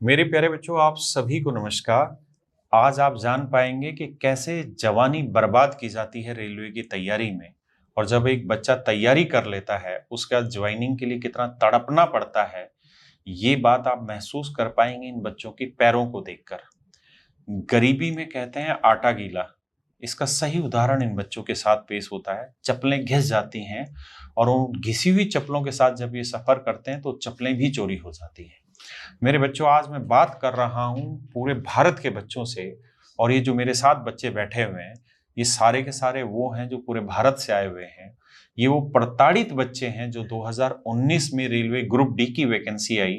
मेरे प्यारे बच्चों, आप सभी को नमस्कार। आज आप जान पाएंगे कि कैसे जवानी बर्बाद की जाती है रेलवे की तैयारी में, और जब एक बच्चा तैयारी कर लेता है उसके बाद ज्वाइनिंग के लिए कितना तड़पना पड़ता है। ये बात आप महसूस कर पाएंगे इन बच्चों के पैरों को देखकर। गरीबी में कहते हैं आटा गीला, इसका सही उदाहरण इन बच्चों के साथ पेश होता है। चप्पलें घिस जाती हैं और उन घिसी हुई चप्पलों के साथ जब ये सफर करते हैं तो चप्पलें भी चोरी हो जाती हैं। मेरे बच्चों, आज मैं बात कर रहा हूं पूरे भारत के बच्चों से, और ये जो मेरे साथ बच्चे बैठे हुए हैं ये सारे के सारे वो हैं जो पूरे भारत से आए हुए हैं। ये वो प्रताड़ित बच्चे हैं जो 2019 में रेलवे ग्रुप डी की वैकेंसी आई,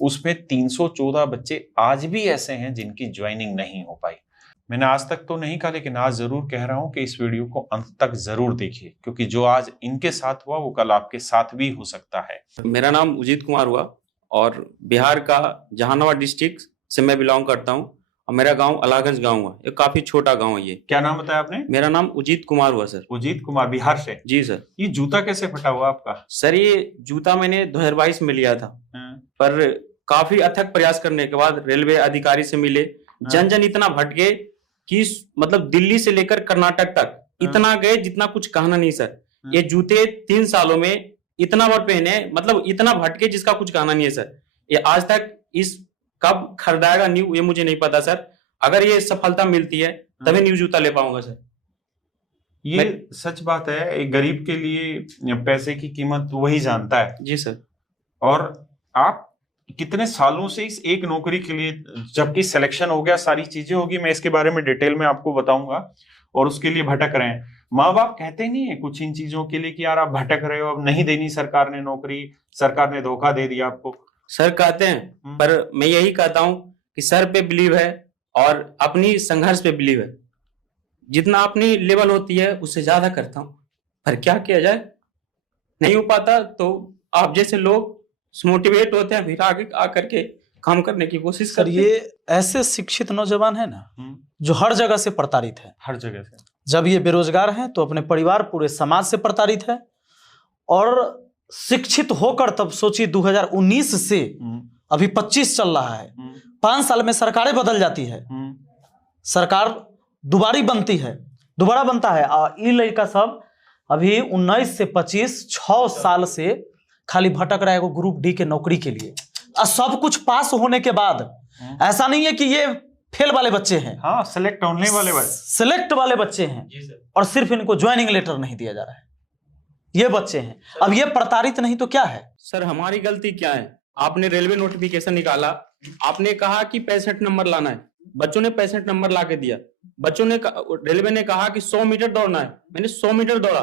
उसमें 314 बच्चे आज भी ऐसे हैं जिनकी ज्वाइनिंग नहीं हो पाई। मैंने आज तक तो नहीं कहा, लेकिन आज जरूर कह रहा हूं कि इस वीडियो को अंत तक जरूर देखिए, क्योंकि जो आज इनके साथ हुआ वो कल आपके साथ भी हो सकता है। मेरा नाम उजित कुमार हुआ और बिहार का जहानाबाद डिस्ट्रिक्ट से मैं बिलोंग करता हूं और मेरा गांव अलागंज गांव है। ये काफी छोटा गांव है। ये क्या नाम बताया आपने? मेरा नाम उजित कुमार हुआ सर। उजित कुमार, बिहार से? जी सर। ये जूता कैसे फटा हुआ आपका? सर ये जूता मैंने 2022 में लिया था, पर काफी अथक प्रयास करने के बाद रेलवे अधिकारी से मिले, जन जन इतना भटके कि मतलब दिल्ली से लेकर कर्नाटक तक इतना गए जितना कुछ कहना नहीं सर। ये जूते 3 सालों में इतना बार पहने, मतलब इतना भटके जिसका कुछ कहना नहीं है सर। ये आज तक इस कब खरीदाएगा न्यू ये मुझे नहीं पता सर। अगर ये सफलता मिलती है तभी न्यू जूता ले पाऊंगा सर। ये सच बात है, एक गरीब के लिए पैसे की कीमत वही जानता है। जी सर। और आप कितने सालों से इस एक नौकरी के लिए, जबकि सिलेक्शन हो गया, सारी चीजें होगी, मैं इसके बारे में डिटेल में आपको बताऊंगा, और उसके लिए भटक रहे हैं। माँ बाप कहते नहीं है कुछ इन चीजों के लिए कि यार आप भटक रहे हो, अब नहीं देनी सरकार ने नौकरी, सरकार ने धोखा दे दिया आपको? सर कहते हैं, पर मैं यही कहता हूं कि सर पे बिलीव है और अपनी संघर्ष पे बिलीव है। जितना अपनी लेवल होती है उससे ज्यादा करता हूं, पर क्या किया जाए, नहीं हो पाता तो आप जैसे लोग मोटिवेट होते हैं, फिर आगे आकर के काम करने की कोशिश करते हैं। ये ऐसे शिक्षित नौजवान है ना जो हर जगह से प्रताड़ित है। हर जगह से जब ये बेरोजगार हैं तो अपने परिवार, पूरे समाज से प्रताड़ित है, और शिक्षित होकर तब सोचिए 2019 से अभी 25 चल रहा है, 5 साल में सरकारें बदल जाती है, सरकार दोबारा बनता है, और ये लड़का सब अभी 19 से 25 6 साल से खाली भटक रहा है ग्रुप डी के नौकरी के लिए। और सब कुछ पास होने के बाद, ऐसा नहीं है कि ये फेल वाले बच्चे हैं, हाँ, सिलेक्ट होने वाले बच्चे, सिलेक्ट वाले बच्चे हैं, और सिर्फ इनको ज्वाइनिंग लेटर नहीं दिया जा रहा है। ये बच्चे हैं, अब ये प्रताड़ित नहीं तो क्या है सर? हमारी गलती क्या है? आपने रेलवे नोटिफिकेशन निकाला, आपने कहा कि 65 नंबर लाना है, बच्चों ने 65 नंबर ला के दिया। बच्चों ने रेलवे ने कहा कि 100 मीटर दौड़ना है, मैंने 100 मीटर दौड़ा।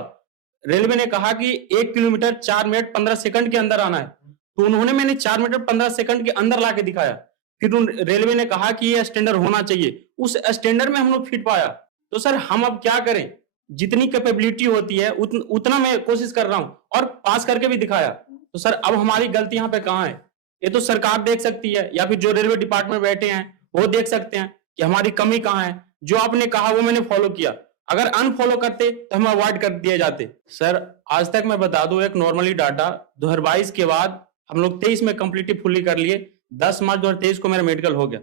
रेलवे ने कहा कि 1 किलोमीटर 4 मिनट 15 सेकंड के अंदर आना है, तो उन्होंने मैंने 4 मिनट 15 सेकंड के अंदर ला के दिखाया। फिर रेलवे ने कहा कि ये स्टैंडर्ड होना चाहिए, उस स्टैंडर्ड में हम लोग फिट पाया। तो सर हम अब क्या करें? जितनी कैपेबिलिटी होती है उतना मैं कोशिश कर रहा हूं, और पास करके भी दिखाया। तो सर अब हमारी गलती यहाँ पे कहाँ है? ये तो सरकार देख सकती है, या फिर जो रेलवे डिपार्टमेंट बैठे हैं वो देख सकते हैं कि हमारी कमी कहाँ है। जो आपने कहा वो मैंने फॉलो किया, अगर अनफॉलो करते तो हम अवॉइड कर दिए जाते। सर आज तक मैं बता दूं, एक नॉर्मली डाटा 2022 के बाद हम लोग 23 में कंप्लीटली फुल्ली कर लिए। 10 मार्च 2023 को मेरा मेडिकल हो गया।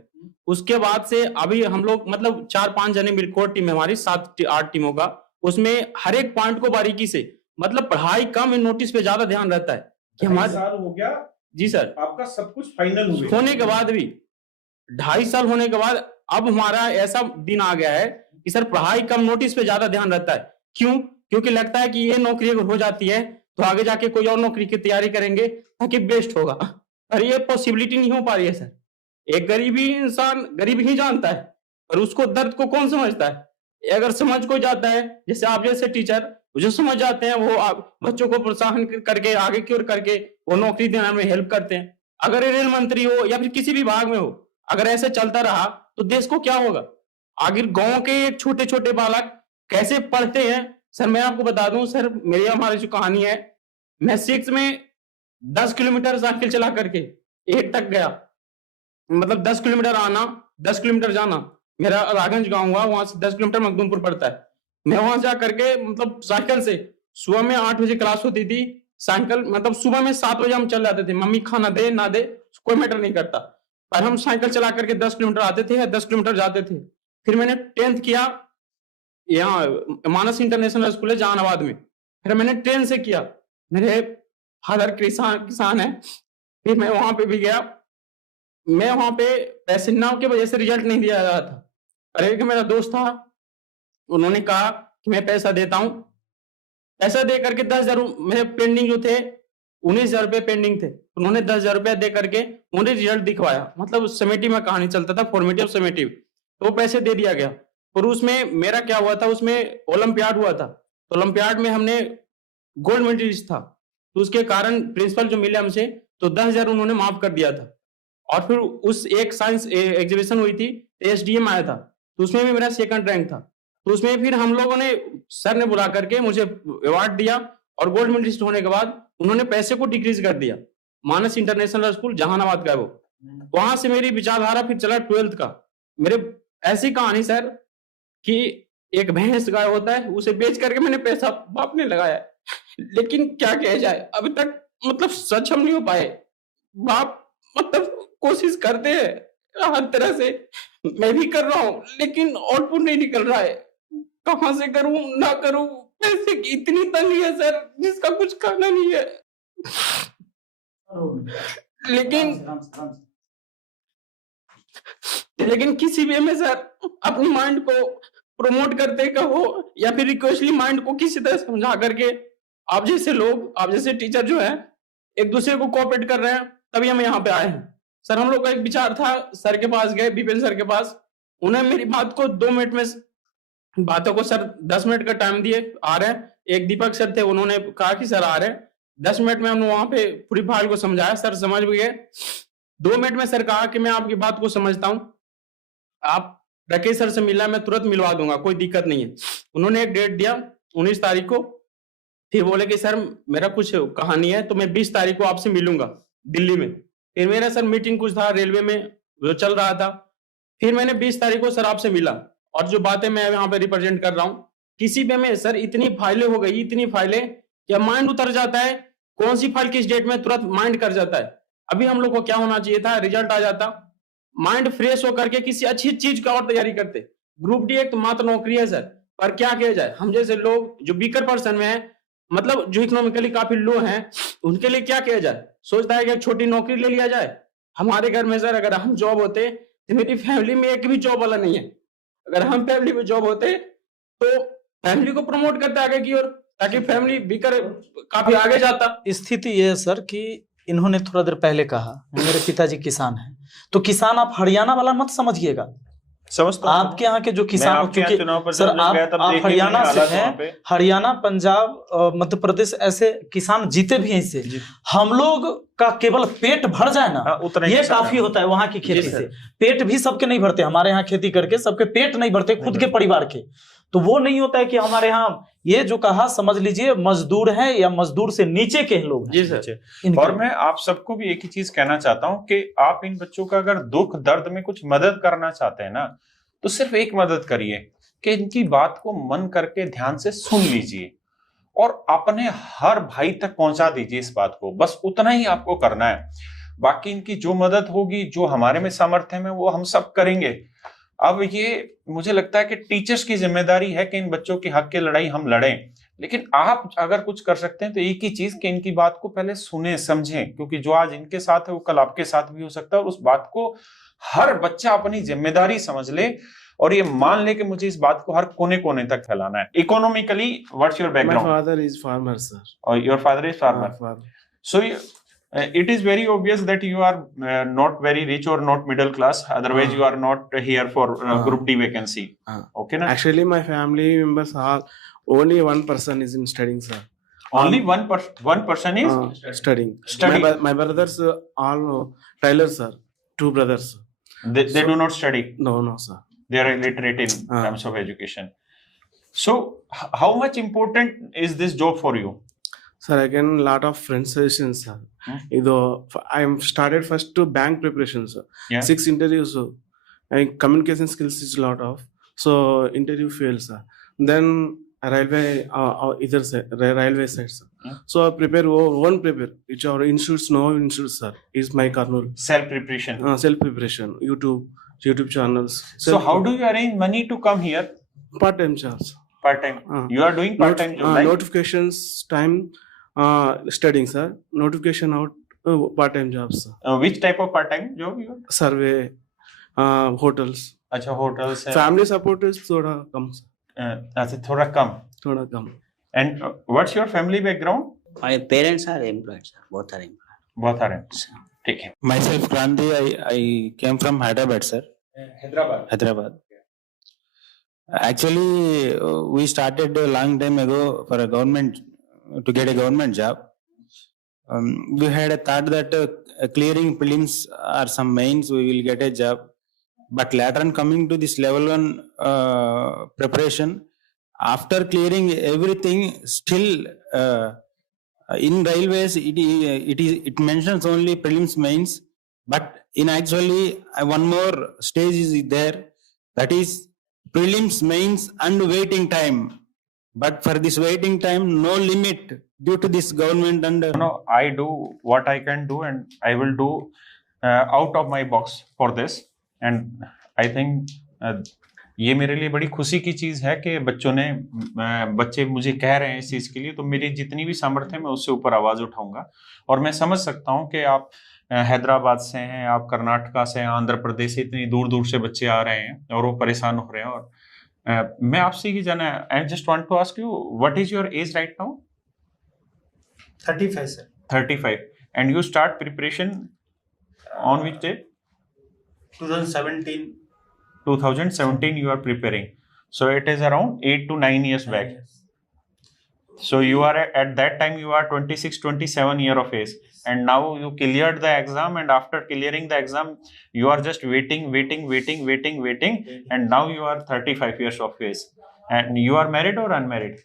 उसके बाद से अभी हम लोग मतलब 4-5 जने मिल कोर टीम है हमारी, 7-8 टीमों का, उसमें हर एक पॉइंट को बारीकी से, मतलब पढ़ाई कम, नोटिस पे ज्यादा ध्यान रहता है कि हमारा साल हो गया। जी सर। आपका सब कुछ फाइनल होने के बाद भी 2.5 साल होने के बाद अब हमारा ऐसा दिन आ गया है कि सर पढ़ाई कम, नोटिस पे ज्यादा ध्यान रहता है। क्यों? क्योंकि लगता है कि ये नौकरी अगर हो जाती है तो आगे जाके कोई और नौकरी की तैयारी करेंगे ताकि बेस्ट होगा, पर ये पॉसिबिलिटी नहीं हो पा रही है सर। एक गरीबी इंसान गरीब ही जानता है, पर उसको दर्द को कौन समझता है? अगर समझ को जाता है, जैसे आप जैसे टीचर जो समझ जाते हैं, वो बच्चों को प्रोत्साहन करके आगे की ओर करके वो नौकरी देने में हेल्प करते हैं। अगर ये रेल मंत्री हो या फिर किसी भी विभाग में हो, अगर ऐसे चलता रहा तो देश को क्या होगा? आखिर गांव के छोटे छोटे बालक कैसे पढ़ते हैं? सर मैं आपको बता दूं सर, मेरी हमारी जो कहानी है, मैं 6 में 10 किलोमीटर साइकिल चला करके 8 तक गया, मतलब 10 किलोमीटर आना, 10 किलोमीटर जाना। मेरा रागंज गांव हुआ, वहां से 10 किलोमीटर मखदूमपुर पड़ता है। मैं वहां जा करके मतलब साइकिल से, सुबह में 8 बजे क्लास होती थी, साइकिल मतलब सुबह में 7 बजे हम चल जाते थे। मम्मी खाना दे ना दे कोई मैटर नहीं करता, पर हम साइकिल चला करके 10 किलोमीटर आते थे या 10 किलोमीटर जाते थे। फिर मैंने 10th किया यहाँ मानस इंटरनेशनल स्कूल है जहानाबाद में, फिर मैंने ट्रेन से किया। मेरे फादर किसान है, फिर मैं वहां पे भी गया। मैं वहां पे पैसे ना की वजह से रिजल्ट नहीं दिया जा रहा था, और एक मेरा दोस्त था, उन्होंने कहा कि मैं पैसा देता हूं। पैसा दे करके 10,000 मेरे पेंडिंग जो थे 19,000 रुपये पेंडिंग थे, उन्होंने 10,000 रुपया दे करके उन्हें रिजल्ट दिखवाया। मतलब समेटिव में कहानी चलता था, फॉर्मेटिव समेटिव, तो वो पैसे दे दिया गया। और उसमें मेरा क्या हुआ था, उसमें ओलंपियाड हुआ था, तो ओलंपियाड में हमने गोल्ड मेडलिस्ट था, तो उसके कारण प्रिंसिपल जो मिले हमसे तो 10,000 उन्होंने माफ कर दिया था। और फिर उस एक साइंस एग्जीबिशन हुई थी, एसडीएम आया था, तो उसमें भी मेरा 2nd रैंक था। तो उसमें फिर हम लोगों ने, सर ने बुला करके मुझे अवार्ड दिया, और गोल्ड मेडलिस्ट होने के बाद उन्होंने पैसे को डिक्रीज कर दिया। मानस इंटरनेशनल स्कूल जहानाबाद का है वो, वहां से मेरी विचारधारा फिर चला 12th का। मेरे ऐसी कहानी सर कि एक भैंस गाय होता है, उसे बेच करके मैंने पैसा बाप ने लगाया, लेकिन क्या किया जाए, अभी तक मतलब सक्षम नहीं हो पाए। बाप मतलब कोशिश करते हैं हर तरह से, मैं भी कर रहा हूँ, लेकिन आउटपुट नहीं निकल रहा है। कहां से करूं ना करूं, पैसे की इतनी तंगी है सर, जिसका कुछ कहना नहीं है। लेकिन किसी वे में सर अपनी माइंड को प्रमोट करते कहो, या फिर रिक्वेस्टली माइंड को किसी तरह समझा करके, आप जैसे लोग, आप जैसे टीचर जो है एक दूसरे को कोऑपरेट कर रहे हैं, तभी हम यहाँ पे आए हैं। सर हम लोग का एक विचार था, सर के पास गए, बीपीएल सर के पास, उन्हें मेरी बात को 2 मिनट में, बातों को सर 10 मिनट का टाइम दिए, आ रहे हैं। एक दीपक सर थे, उन्होंने कहा कि सर आ रहे हैं। 10 मिनट में हमने वहां पे पूरी फाइल को समझाया, सर समझ भी गए। 2 मिनट में सर कहा कि मैं आपकी बात को समझता हूं, आप राकेश सर से मिलना, मैं तुरंत मिलवा दूंगा, कोई दिक्कत नहीं है। उन्होंने एक डेट दिया 19 तारीख को, फिर बोले कि सर मेरा कुछ कहानी है, तो मैं 20 तारीख को आपसे मिलूंगा दिल्ली में। फिर मेरा सर मीटिंग कुछ था रेलवे में जो चल रहा था, फिर मैंने 20 तारीख को सर आपसे मिला, और जो बातें मैं यहाँ पे रिप्रेजेंट कर रहा हूँ, किसी पे में सर इतनी फाइलें हो गई, इतनी फाइलें कि माइंड उतर जाता है, कौन सी फाइल किस डेट में तुरंत माइंड कर जाता है। अभी हम लोग को क्या होना चाहिए था, रिजल्ट आ जाता, माइंड फ्रेश होकर के किसी अच्छी चीज का और तैयारी करते। ग्रुप डी एक तो मात्र नौकरी है सर, पर क्या किया जाए, हम जैसे लोग जो वीकर पर्सन में है, मतलब जो इकोनॉमिकली काफी लो हैं, उनके लिए क्या किया जाए, सोचता है कि एक छोटी नौकरी ले लिया जाए। हमारे घर में सर अगर हम जॉब होते तो मेरी फैमिली में एक भी जॉब वाला नहीं है, अगर हम फैमिली में जॉब होते तो फैमिली को प्रमोट करते आगे की ओर, ताकि फैमिली बीकर काफी आगे जाता। स्थिति ये है सर कि इन्होंने थोड़ा देर पहले कहा मेरे पिताजी किसान हैं, तो किसान आप हरियाणा वाला मत समझिएगा, समझता आपके यहाँ के जो किसान, क्योंकि सर आप हरियाणा से हैं, हरियाणा, पंजाब, मध्य प्रदेश, ऐसे किसान जीते भी हैं इससे। हम लोग का केवल पेट भर जाए ना, ये काफी होता है वहां की खेती से। पेट भी सबके नहीं भरते, हमारे यहाँ खेती करके सबके पेट नहीं भरते, खुद के परिवार के, तो वो नहीं होता है कि हमारे यहाँ ये जो कहा, समझ लीजिए मजदूर हैं या मजदूर से नीचे के लोग जी सर। और मैं आप सबको भी एक ही चीज कहना चाहता हूं कि आप इन बच्चों का अगर दुख दर्द में कुछ मदद करना चाहते हैं ना, तो सिर्फ एक मदद करिए कि इनकी बात को मन करके ध्यान से सुन लीजिए और अपने हर भाई तक पहुंचा दीजिए इस बात को, बस उतना ही आपको करना है। बाकी इनकी जो मदद होगी, जो हमारे में सामर्थ्य में, वो हम सब करेंगे। अब ये मुझे लगता है कि टीचर्स की जिम्मेदारी है कि इन बच्चों के हक की लड़ाई हम लड़ें, लेकिन आप अगर कुछ कर सकते हैं तो एक ही चीज कि इनकी बात को पहले सुने समझें, क्योंकि जो आज इनके साथ है वो कल आपके साथ भी हो सकता है, और उस बात को हर बच्चा अपनी जिम्मेदारी समझ ले और ये मान ले कि मुझे इस बात को हर कोने कोने तक फैलाना है। Economically what's your background? My father is farmer, sir. और your father is farmer? Farmer. So it is very obvious that you are not very rich or not middle class. Otherwise, you are not here for Group D vacancy. Okay, na? Actually, my family members are only one person is in studying, sir. Only one person is studying. Studying. My brothers all tailors, sir. 2 brothers. They do not study. No, sir. They are illiterate in terms of education. So, how much important is this job for you? Sir, I get a lot of friend suggestions, sir. I started first to bank preparation, sir. Yeah. 6 interviews, sir. And communication skills is a lot of. So interview failed, sir. Then railway either side, railway side, sir. Hmm. So I prepare one paper, which are institutes, no institutes, sir. Is my Karnool. Self preparation. Self preparation, YouTube channels. So how do you arrange money to come here? Part time jobs. Part time. You are doing part time job, right? Notifications time, studying, sir. Notification out, part time jobs, sir. Which type of part time job you are? Survey, hotels. अच्छा hotels है. Family support is थोड़ा कम, sir. अच्छा थोड़ा कम. And what's your family background? My parents are employed, sir. Both are employed. बहुत आ रहे हैं. ठीक है. Myself, Gandhi, I came from Hyderabad, sir. Hyderabad. Actually, we started a long time ago for to get a government job. We had a thought that clearing prelims or some mains, we will get a job. But later on coming to this level 1 preparation, after clearing everything, still in railways, it mentions only prelims mains, but in actually one more stage is there, that is prelims mains and waiting time. But for this waiting time, no limit due to this government and No, I do what I can do, and I will do out of my box for this. And I think ये मेरे लिए बड़ी खुशी की चीज़ है कि बच्चे मुझे कह रहे हैं इस चीज़ के लिए, तो मेरी जितनी भी सामर्थ्य है मैं उससे ऊपर आवाज़ उठाऊंगा. और मैं समझ सकता हूं कि आप हैदराबाद से हैं, आप कर्नाटका से, आंध्र प्रदेश से, इतनी दूर दूर से बच्चे आ रहे हैं और वो परेशान हो रहे हैं. और मैं आपसे ये जाना, I just want to ask you, what is your age right now? 35 sir. 35. And you start preparation on which date? 2017 you are preparing. So it is around 8 to 9 years back. So you are at that time you are 26, 27 year of age, and now you cleared the exam, and after clearing the exam you are just waiting, and now you are 35 years of age. And you are married or unmarried?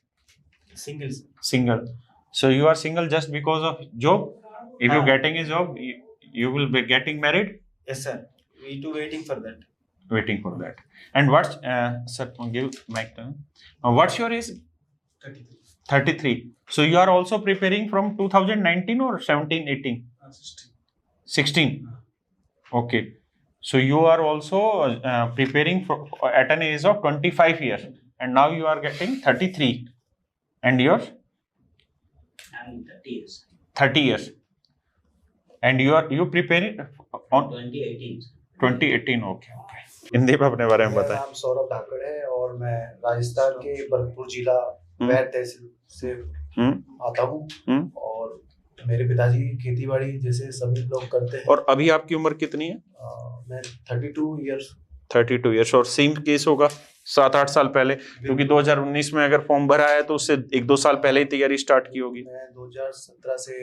Single. So you are single just because of job? If you getting a job, you will be getting married? Yes sir. We too waiting for that. Waiting for that. And what's sir, give mic to what's your age? 33. So you are also preparing from 2019 or 17, 18? 16. Okay. So you are also preparing for at an age of 25 years, and now you are getting 33. And yours? I'm 30 years. 30 years. And you preparing on 2018. 2018. Okay. Hindi में अपने बारे में मेरा बताएं. नाम सौरभ धाकड़ है और मैं राजस्थान के भरतपुर जिला वैद तहसील से आता हूँ. और मेरे पिताजी खेती बाड़ी जैसे सभी लोग करते हैं. और अभी आपकी उम्र कितनी है? मैं 32 इयर्स. 32 इयर्स. और सेम केस होगा 7-8 साल पहले, क्योंकि 2019 में अगर फॉर्म भरा है तो उससे 1-2 साल पहले ही तैयारी स्टार्ट की होगी. मैं 2017 से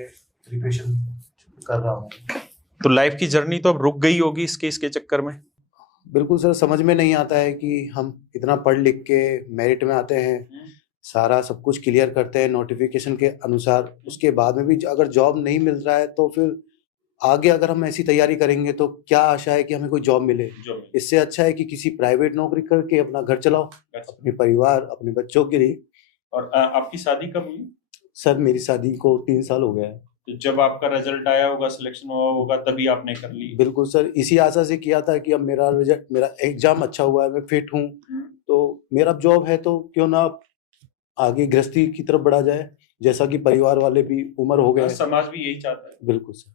प्रिपरेशन कर रहा हूँ. तो लाइफ की जर्नी तो अब रुक गई होगी इस केस के चक्कर में. बिल्कुल सर, समझ में नहीं आता है कि हम इतना पढ़ लिख के मेरिट में आते हैं, सारा सब कुछ क्लियर करते हैं नोटिफिकेशन के अनुसार, उसके बाद में भी अगर जॉब नहीं मिल रहा है तो फिर आगे अगर हम ऐसी तैयारी करेंगे तो क्या आशा है कि हमें कोई जॉब मिले. इससे अच्छा है कि किसी प्राइवेट नौकरी करके अपना घर चलाओ, अपने परिवार, अपने बच्चों के लिए. और आपकी शादी कब हुई? सर मेरी शादी को 3 साल हो गया है. तो जब आपका रिजल्ट आया होगा, सिलेक्शन हुआ होगा, तभी आपने कर ली? बिल्कुल सर, इसी आशा से किया था कि अब मेरा एग्जाम अच्छा हुआ है, मैं फिट हूँ, तो मेरा जॉब है तो क्यों ना आगे गृहस्थी की तरफ बढ़ा जाए, जैसा कि परिवार वाले भी उम्र हो गए. समाज भी यही चाहता है. बिल्कुल सर.